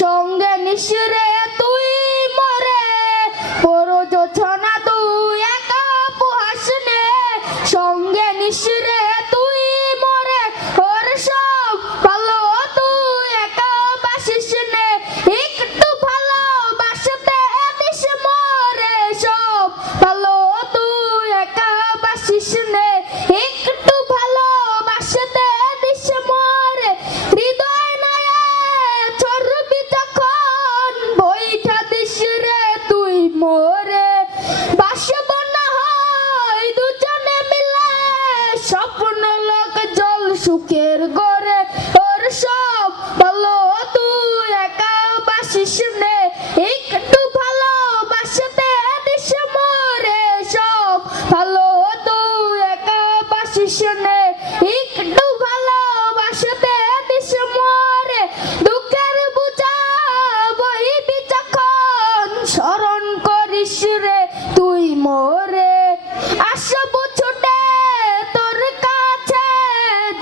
সঙ্গে নিশিরে তুই মরে পরো যোছনা তুই একা উপহাস নে সঙ্গে নিশিরে তুই মরে ওর সব ভালো তুই একা বাসিস নে একটু ভালোবাসতে দিস মরে সব ভালো তুই একা বাসিস নে একটু ভালোবাসতে দিস মরে হৃদয় নয়ে ছড়বি যখন বইটা দিস রে তুই মোরে বাসব না হয় দুজনে মিলে স্বপ্ন লোক জল সুখের গড়ে ওর সব ভালো তুই একা বাসিস নে একটু ভালোবাসতে দিস মোরে সব ভালো তুই একা বাসিস নে একটু ভালোবাসতে দিস মোরে দুঃখের বোঝা বহিবি যখন স্মরণ করিস রে তুই মোরে আসব ছুটে তোর কাছে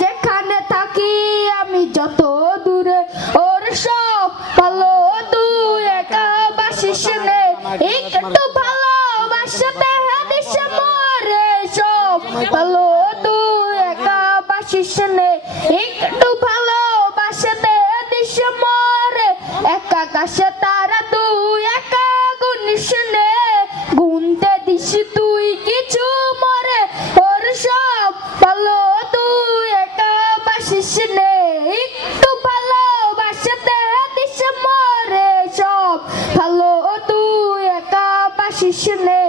যেখানে থাকি আমি যত দূরে ওর সব ভালো তুই একা বাসিস নে একটু ভালোবাসতে দিস মোরে সব ভালো তুই একা বাসিস নে একটু ভালোবাসতে দিস মোরে একা আকাশে তারা তুই একা গুনিস নে গুনতে দিস তুই কিছু মরে ওর সব ভালো তুই একা বাসিস নে একটু ভালোবাসতে দিস মরে সব ভালো তুই একা বাসিস নে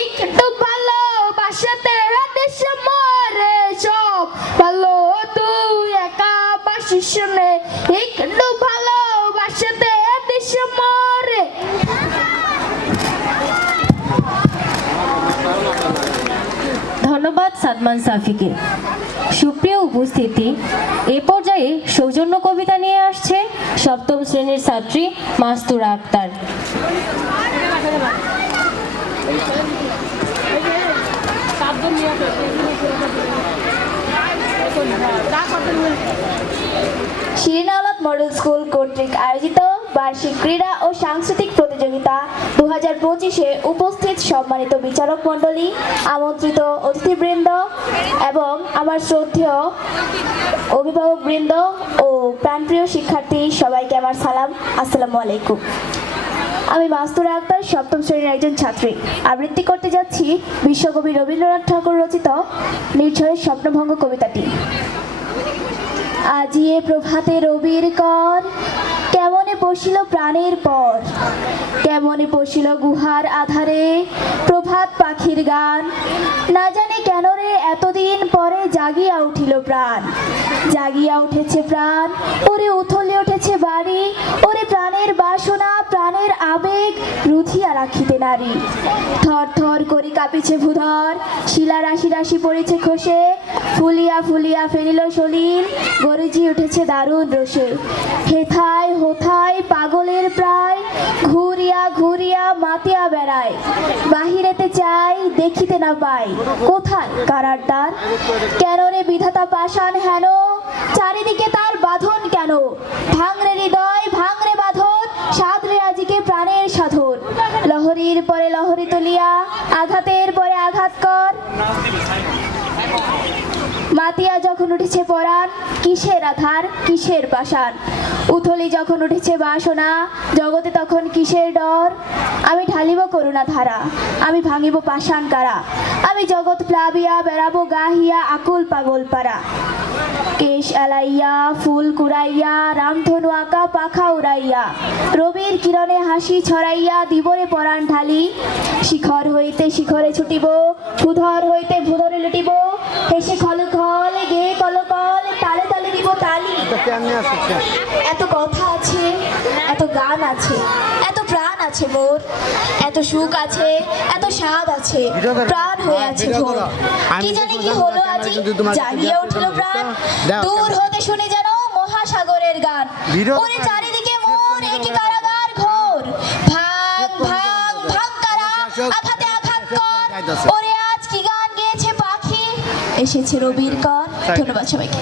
একটু ভালোবাসতে দিস মরে সব ভালো তুই একা বাসিস নে একটু ভালোবাসতে দিস মরে। ধন্যবাদ সাদমান সাফিকে। সুপ্রিয় উপস্থিতি, এ পর্যায়ে সৌজন্য কবিতা নিয়ে আসছে সপ্তম শ্রেণীর ছাত্রী মাস্তুরা আক্তার। শিরিন আওলাদ মডেল স্কুল কর্তৃক আয়োজিত বার্ষিক ক্রীড়া ও সাংস্কৃতিক প্রতিযোগিতা 2025-এ উপস্থিত সম্মানিত বিচারক মণ্ডলী, আমন্ত্রিত অতিথিবৃন্দ এবং আমার শ্রদ্ধেয় অভিভাবকবৃন্দ ও প্রাণপ্রিয় শিক্ষার্থী সবাইকে আমার সালাম, আসসালামু আলাইকুম। আমি মাস্তুরা আক্তার, সপ্তম শ্রেণীর একজন ছাত্রী। আবৃত্তি করতে যাচ্ছি বিশ্বকবি রবীন্দ্রনাথ ঠাকুর রচিত নির্ঝরের স্বপ্নভঙ্গ কবিতাটি। আজিয়ে প্রভাতে রবির কর কেমনে বসিল প্রাণের পর কেমনে বসিল গুহার আধারে প্রভাত পাখির গান না জানি কেন রে এতদিন পরে জাগিয়া উঠিল প্রাণ জাগিয়া উঠেছে প্রাণ ওরে উথলে উঠেছে বাড়ি ওরে প্রাণের বাসনা প্রাণের আবেগ রুধিয়া রাখিতে নারী থর থর করি কাঁপিছে ভূধর শিলা রাশি রাশি পড়েছে খসে ফুলিয়া ফুলিয়া ফেলিল সলিল গরজি উঠেছে দারুণ রসে হেথায় হোথায় পাগলের প্রায় ঘুরিয়া ঘুরিয়া মাতিয়া বেড়ায় বাহিরেতে চাই দেখিতে না পাই কোথায় কারার দ্বার কেন রে বিধাতা পাষাণ হেন চারিদিকে তার বাঁধন কেন ভাঙরে হৃদয় ভাঙরে বাঁধন সাদরে আজিকে প্রাণের সাধন লহরীর পরে লহরী তুলিয়া আঘাতের পরে আঘাত কর মাতিয়া যখন উঠেছে পরাণ কিসের আধার কিসের পাষাণ উথলি যখন উঠেছে বাসনা জগতে তখন কিসের ডর আমি ঢালিব করুণা ধারা আমি ভাঙিব পাষাণ কারা আমি জগৎ প্লাবিয়া বেড়াবো গাহিয়া আকুল পাগল পারা কেশ এলাইয়া ফুল কুড়াইয়া রামধনু আঁকা পাখা উড়াইয়া রবির কিরণে হাসি ছড়াইয়া দিবরে পরাণ ঢালি শিখর হইতে শিখরে ছুটিব ভূধর হইতে ভূধরে লুটিব হেসে খল খল গে কল কল তালে তালে দিব তালি এত কথা আছে এত গান আছে এত প্রাণ আছে মোর এত সুখ আছে এত স্বাদ আছে প্রাণ হয়ে আছে ভোর কি জানি কি হলো আজি জাগিয়ে উঠলো প্রাণ দূর হতে শুনে যেন মহাসাগরের গান ওরে চারিদিকে মোর একই কারাগার ঘোর ভাগ ভাগ ভাগ কারা আঘাতে আঘাত কর ওরে আজ কি গান গেয়েছে পাখি এসেছে রবির কর ধন্যবাদ সবাইকে